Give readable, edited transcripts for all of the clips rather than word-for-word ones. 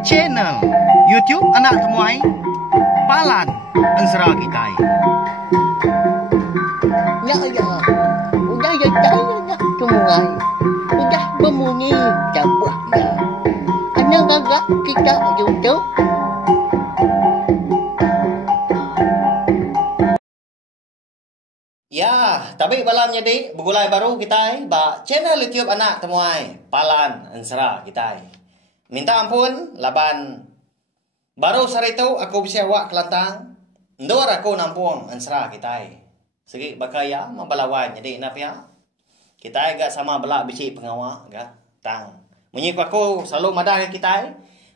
Channel YouTube anak temuai Palan Ansara Kitai. Ya ya, udah ya saya temuai, udah berbunyi cabutnya. Anak gagak kita YouTube. Ya, tapi malam jadi begulai baru kita ba channel YouTube anak temuai Palan Ansara Kitai. Minta ampun laban baru sehari itu aku bisa wak kelantang. Ndor aku nampung Ansara Kitai. Segi bakaya mabalawan jadi napya. Kita agak sama belak bisi pengawa agak tang. Menyik aku selalu madah kita.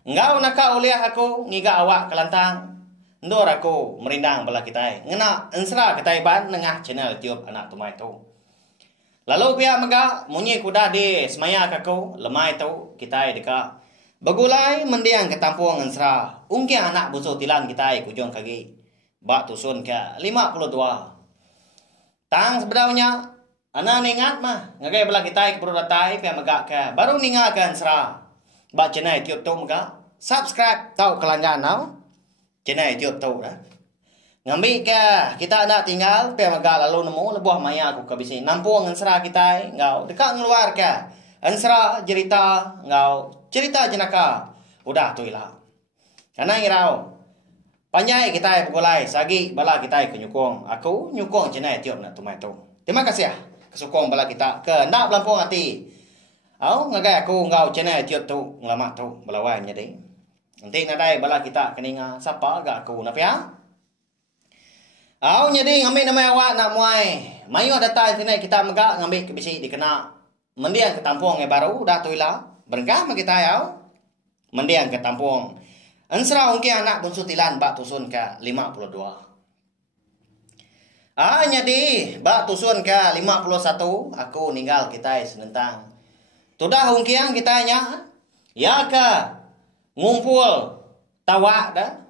Engau naka uliah aku ngiga awak kelantang. Ndor aku merindang bala kita. Ngena Ansara Kitai ban nengah channel YouTube anak tumai tu. Lalu pihak maga munyi kuda di semaya aku lemai tu kita deka bagulai mendiang ke tampung Ansara. Ungki anak busu tilan kita kujung kaki. Bak tusun ke 52. Tang sebenarnya anak ningat mah ngagai bala kita ke datai pihak maga ke baru ningat ke Ansara. Bak channel YouTube tu maga subscribe tau kelanggan tau. Channel YouTube tu dah. Ngambil ke kita nak tinggal pihak maga lalu nemu lebuah maya aku ke bisi nampung Ansara kita ngau dekat ngeluar ke Ansara cerita ngau cerita jenaka udah tu ilah karena irau panjai kita begulai sagi bala kita ke nyukong aku nyukong channel YouTube nak tumai tu. Terima kasih ya kesukong bala kita ke nak belampung hati au ngagai aku ngau channel YouTube tu ngelamat tu balawan jadi nanti nadai bala kita keninga siapa agak aku nak ya. Au jadi ngambil nama awak nak muai. Mayu data sini kita megak ngambil ke bisi dikena mendiang ke tampung yang baru dah tuila. Berengkah kita au. Mendiang ke tampung. Ansara ungki anak bunsu tilan bak tusun ke 52. Jadi bak tusun ke 51 aku ninggal kita senentang. Tudah ungkiang kita nya ya ke ngumpul tawa dah.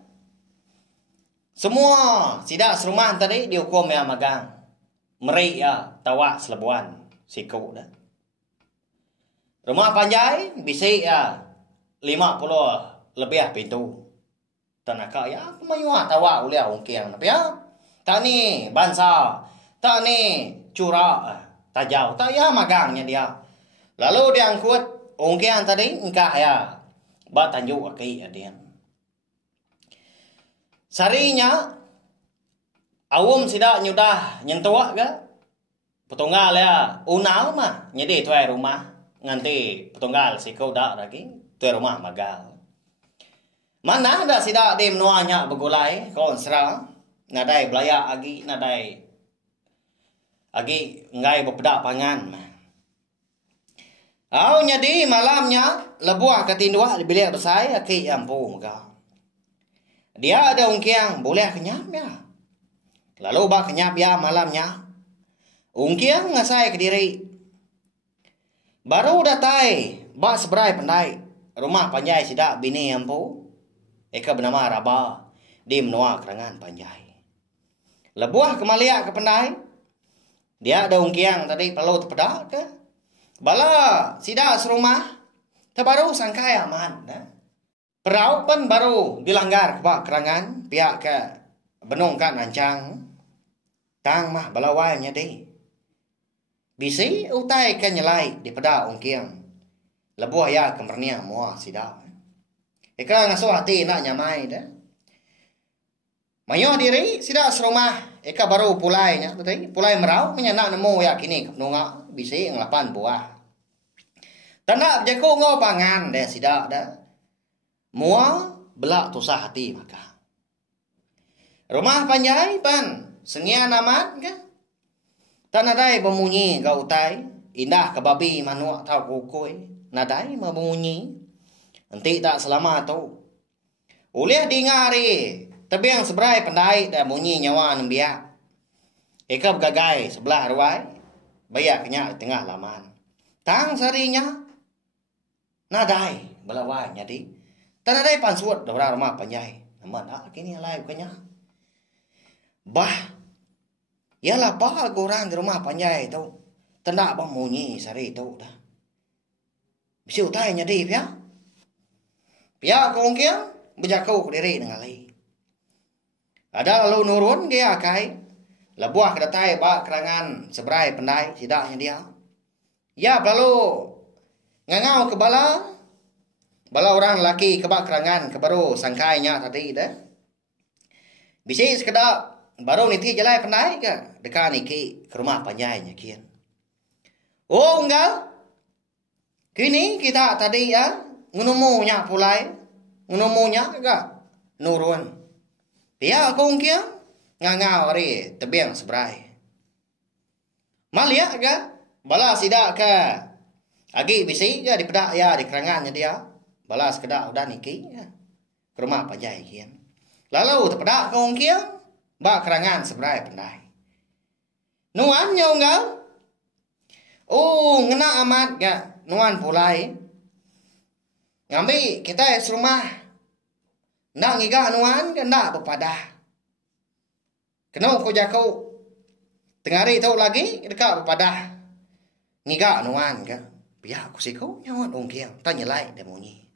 Semua sidak serumah tadi dihukum ya magang. Meri ya tawa selebuan siku dah. Rumah panjai bisi ya 50 lebih pintu. Tanaka ya pemayuah tawa uliah ungkiang tapi ya. Tak ni bansa, tak ni curah, tajau, tak ya magangnya dia. Lalu dia angkut ungkiang tadi engkah ya. Ba tanjuk aki adian. Sarinya awum sidak nyudah nyentuak ke petunggal ya unal mah nyedi tuai rumah nganti petunggal si kau dak lagi tuai rumah magal mana ada sidak di menuanya begulai kawan serang nadai belaya agi nadai agi ngai bepedak pangan mah au nyedi malamnya lebuah ketindua di bilik besai aki ampu magal. Dia ada ungkiang boleh kenyap ya. Lalu bak kenyap ya malamnya. Ungkiang ngasai ke diri. Baru datai bak seberai pandai. Rumah panjai sidak bini ampu. Eka bernama Raba. Di menua kerangan panjai. Lebuah kemaliak ke pandai. Dia ada ungkiang tadi perlu terpedak ke. Bala sidak serumah. Terbaru sangkai aman. Perau pun baru dilanggar ke kerangan pihak ke benung kan ancang tang mah balawainya deh bisi utai ke nyelai di peda ungkiang lebuah ya kemernia mua sida eka ngaso hati nak nyamai dah mayo diri sida serumah eka baru pulainya betul pulai merau menyenak nemu ya kini nunga bisi ngelapan buah tanda jago ngo pangan deh sida dah mua belak tusah hati maka. Rumah panjai pan sengian amat ke? Tanadai bemunyi kau utai indah ke babi manuak tau kukui nadai bemunyi nanti tak selama tu. Uliah dingari tapi yang seberai pandai dah bunyi nyawa nembiak. Eka bergagai sebelah ruai bayak kenyak di tengah laman. Tang sarinya nadai belawai jadi. Tanadai pansuat dah rumah panjai. Nama nak kini alai bukannya. Bah. Yalah bah orang di rumah panjai tu. Tendak bang munyi sari tu dah. bisi utai nya di pia. Pia kong kia berjaku ke diri dengan lagi. Ada lalu nurun dia kai. Lebuah kedatai ba kerangan seberai pendai sidaknya dia. Ya lalu ngangau ke bala orang laki ke ba kerangan ke baru sangkainya tadi dah. Bisi sekedar baru niti jalai pendai ke dekat niki ke rumah panjainya kian. Oh enggak. Kini kita tadi ya ngunumunya pulai. Ngunumunya enggak nurun. Dia kong kia ngangau hari tebiang seberai. Malia ga bala sidak ke agi bisi ya di pedak ya di kerangannya dia. Bala sekedar udah niki ya. Ke rumah panjai kian. Lalu terpedak kong kia ba kerangan seberai pendai. Nuan nyau enggak? Oh ngena amat ga nuan pulai. Ngambil kita serumah. Nak ngiga nuan ke nak berpadah. Kenapa kau jakau? Tengah hari tahu lagi dekat berpadah. Ngiga nuan ke? Biar aku sikau nyawan ongkiang. Tanya lai demonyi.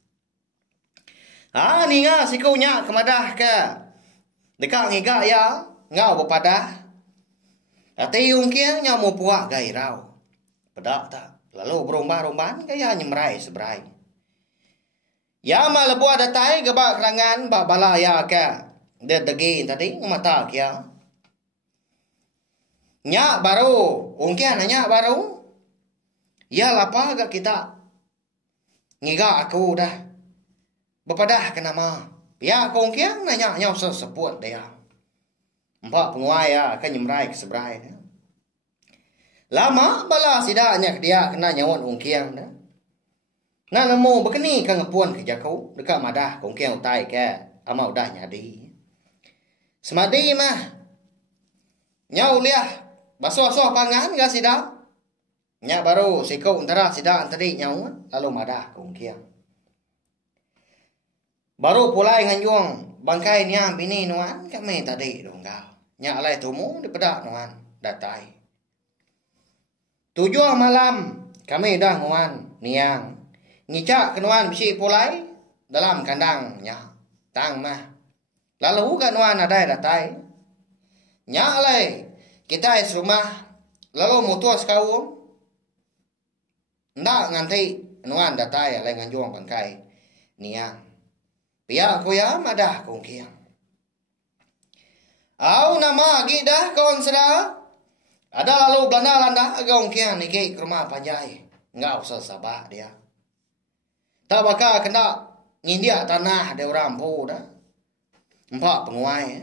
Ninga sikau nyak kemadah ke? Dekat ngiga ya. Ngau berpadah. Ati ongkiang nyak mau puak gairau. Pedak tak? Lalu beromba-romban kaya nyemrai seberai. Ya ma lebuah datai gebak kerangan ba bala ya ka. Dia degi tadi mata kia. Nya baru, ungkian nya baru. Ya lapa gak kita. Ngiga aku dah. Bepadah ke nama. Ya aku ungkian nanya nyau seseput dia. Empat penguai ya akan nyemrai ke seberai. Lama bala sidaknya dia kena nyawan ungkian dah. Nah nemu begini kan ngepuan ke jakau dekat madah kongkiang utai ke ama udah nyadi. Semadi mah nyau liah basuh-basuh pangan gak sida. Nya baru sikau antara sida tadi nyau lalu madah kongkiang. Baru pulai nganjuang bangkai niang bini nuan kami tadi donggal. Nya alai tumu di pedak nuan datai. 7 malam kami dah nuan niang. Ngicak kenuan bisi pulai dalam kandangnya tang mah. Lalu kenuan ada datai. Nya alai kita rumah lalu mutus kaum. Ndak nganti nuan datai alai nganjuang bangkai niang. Pia aku ya madah kongkiang. Au nama gidah kawan sedar. Ada lalu belanda landa kongkiang niki ke rumah panjai. Enggak usah sabar dia. Tak bakal kena ngindia tanah de orang pu dah. Empat penguai.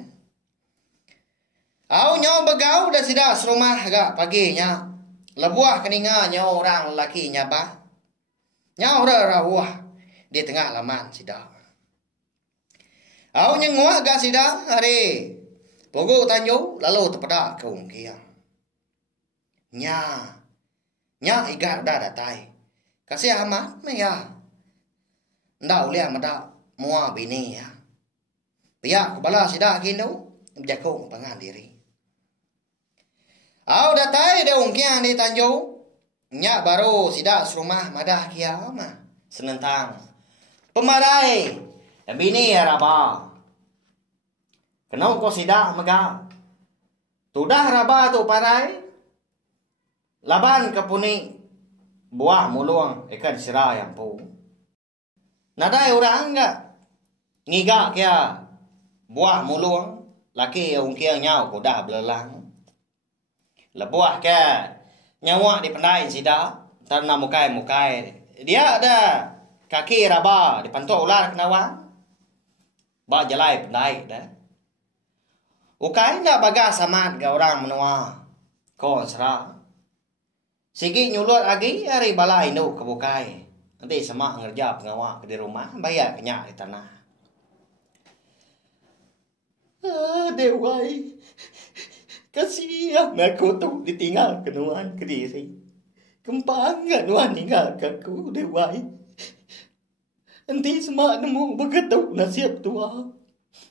Au nyau begau dah sida serumah agak paginya. Lebuah keninga nyau orang lelaki nyabah. Nyau rawah di tengah laman sida. Au nyengua agak sida hari. Pogo tanyo lalu terpedak ke ungkiang. Nya igat dah datai. Kasih amat maya. Ndak uliah madak mua bini ya. Pihak kepala sidak kinu berjakung pangan diri. Au datai de ungkiang di Tanjung. Nya baru sidak serumah madah kia mah. Senentang. Pemarai. Bini ya raba. Kenau kau sidak mega. Tudah raba tu parai. Laban kepuning. Buah muluang ikan sirah yang pu. Nadai orang enggak ngiga kia buah muluang laki ungkiang nyau ko dah belelang. Lebuah ke nyawa di pendai sida tanah mukai. Dia ada kaki raba di pantok ular kenawang. Ba jalai pendai dah. Ukai ndak bagas samat ga orang menua. Ko serah. Sigi nyulut lagi hari balai nu kebukai. Nanti sama ngerja pengawak di rumah bayar kenyak di tanah. Dewai, kasihan aku tu ditinggal kenuan ke diri. Kempang kenuan tinggal ke aku dewai. Nanti semua nemu begitu nasib tua.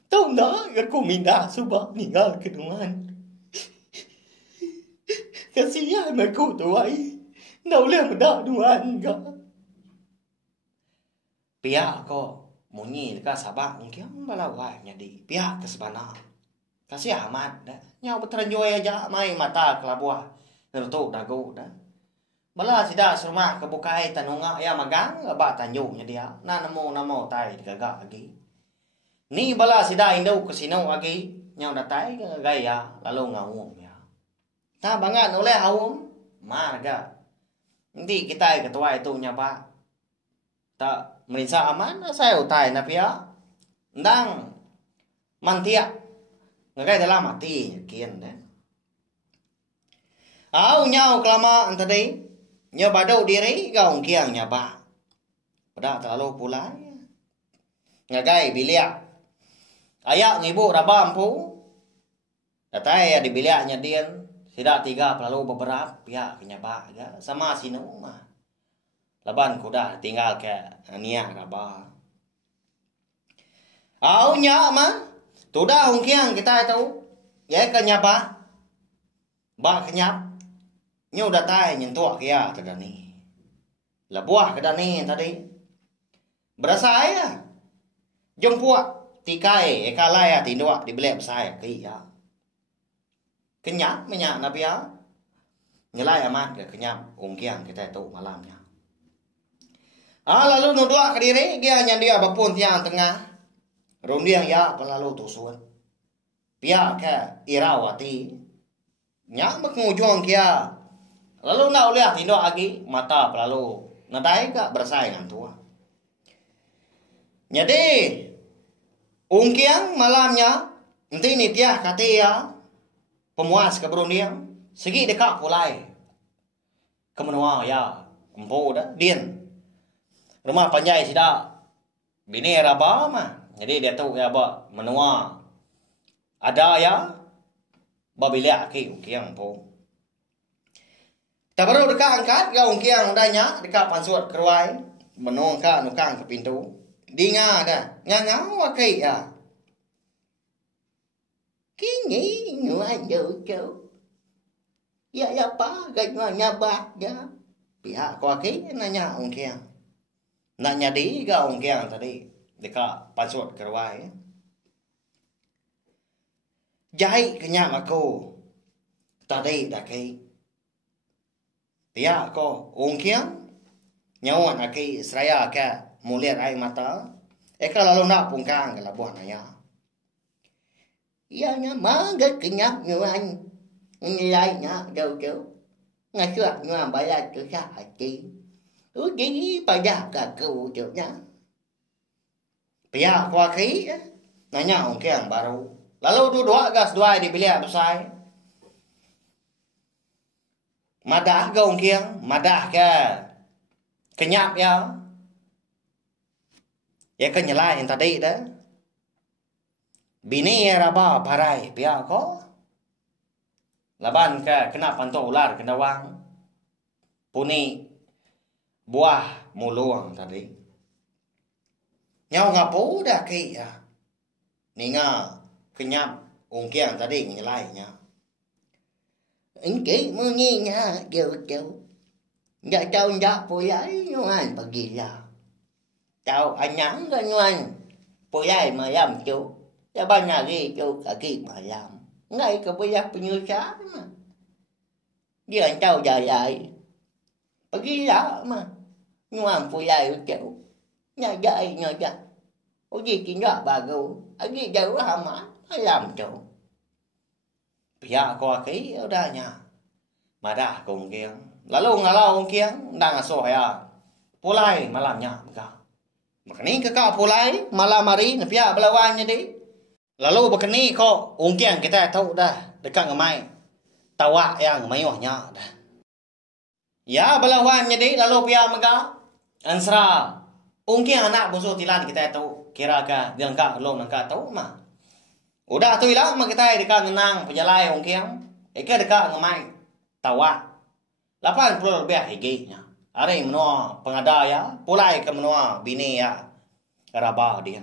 Tahu tak aku minta subah tinggal kenuan. Kasihan aku dewai. Dah boleh mendak nuan kah? pihak ko munyi ka sabak ungkiang balawai nyadi pihak ke sebana kasih amat dah nyau beteranjoi aja mai mata kelabuah nertu dagu dah bala sida serumah kebukai tanunga ya magang ba tanjung dia na namo tai gaga lagi ni bala sida indau kesino lagi nyau datai gaya lalu ngawum ya ta bangan oleh haum marga nanti kita ketua itu nyapa tak merisa aman saya utai na pia ndang mantia ngagai dalam mati kian deh au nyau kelama antadai nyo badau diri gaung kiang nyapa pada terlalu pula ngagai bilia ayak ngibu rabam pu datai di bilianya dian sida tiga terlalu beberapa pihak kenyapa ya sama sinu mah laban kuda tinggal ke nia rabah au nya mah tuda hungkiang kita tahu ya kenyapa ba kenyap nyo datai nyentuak kia tadani labuah kedani tadi berasa ya jompuak tikai ekalaya tindua dibelek saya kia kenyap menyak napia nyelai amat ke kenyap ungkiang kita tahu malamnya lalu nudua ke diri dia nyandia bapun tiang tengah rundiang ya pelalu tusun pia ke irawati nyak mengujung kia lalu nak lihat tindok lagi mata pelalu nadai ka bersaing tua jadi ungkiang malamnya nanti ni tiah katia pemuas keberundiang segi dekat pulai kemenua ya empu dah dian rumah panjai sida bini raba mah jadi dia tahu ya ba menua ada ya babila ki ungkiang po tak baru dekat angkat ga ungkiang danya dekat pansuat keruai menong ka nukang ke pintu dinga dah ngangau kai ya kini nyuai jauh ya ya pa ga nyabak ya pihak ko ki nanya ungkiang nak nyadi ga ungkiang tadi dekat pasut kerwai jahit kenyam aku tadi dah kai pia ko ungkiang nyawan aki seraya ka muliat ai mata eka lalu nak pungkang la buah naya ya nya mangga kenyam nyuan nilai nya jauh ngasuat nyuan bayar ke hati jadi pajak kaku jauhnya. Pihak kuaki nanya ungkiang baru. Lalu dua gas dua di bilik besar. Madah ke ungkiang, madah ke kenyap ya. Ya kenyalai yang tadi dah. Bini raba parai pihak ko. Laban ke kena pantau ular kena wang. Puni buah muluang tadi. Nyau ngapu dah ki ya. Ninga kenyap ungkiang tadi nyelainya. Engki menginya jauh-jauh. Nggak tahu nggak puyai nyuan pergi lah. Tahu anyang ke nyuan puyai malam tu. Ya banyak lagi tu kaki malam. Ngai ke puyai penyusah mah. Dia tahu jayai. Pergi lah mah. Nyuan puyai jauh. Nyajai. Uji tindak bagus. Agi jauh amat. Malam tu. Pihak kuaki udahnya. Madah kongkiang. Lalu ngalau kongkiang. Dah ngasuh ya. Pulai malamnya. Makni kakak pulai. Malam hari. Pihak belawannya di. Lalu bekeni kok. Kongkiang kita tahu dah. Dekat ngemai. Tawak yang mayuhnya dah. Ya belawannya di. Lalu pihak megah. Ansra. Ungkiang anak busu tilan kita tahu. Kira ka. Dia engkak lo engkak tahu mah. Udah tu ilah mah kita dekat ngenang penjalai ungkiang. Eka dekat ngemai tawa. 80 lebih higinya. Hari menua pengadaya. Pulai ke menua bini ya. Rabah dia.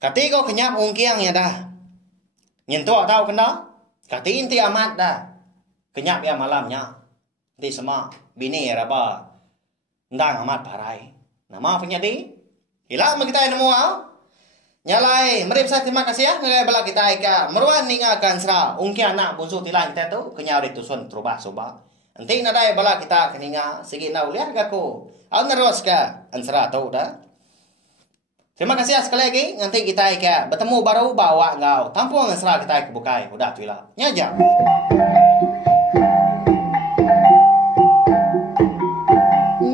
Kati kau kenyap ungkiang ya dah. Nyentuak tahu kena. Kati inti amat dah. Kenyap ya malamnya. Di semua bini ya rabah. Ndang amat parai. Nama penyadi. Hilang kita nemu nyalai, mari saya terima kasih ya nilai bala kita ika meruan ninga akan sera ungki anak bunsu tilan kita tu kenyau itu sun terubah soba. Nanti nadai bala kita keninga segi nau lihat gaku. Au neros ka ansera tu dah. Terima kasih sekali lagi. Nanti kita ika bertemu baru bawa ngau tampung sera kita ke bukai udah tu lah. Nyaja.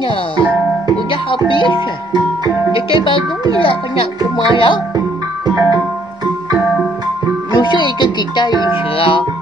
Nah, udah habis. Jadi bagus ya kena semua ya. Musuh ikan kita yang serah.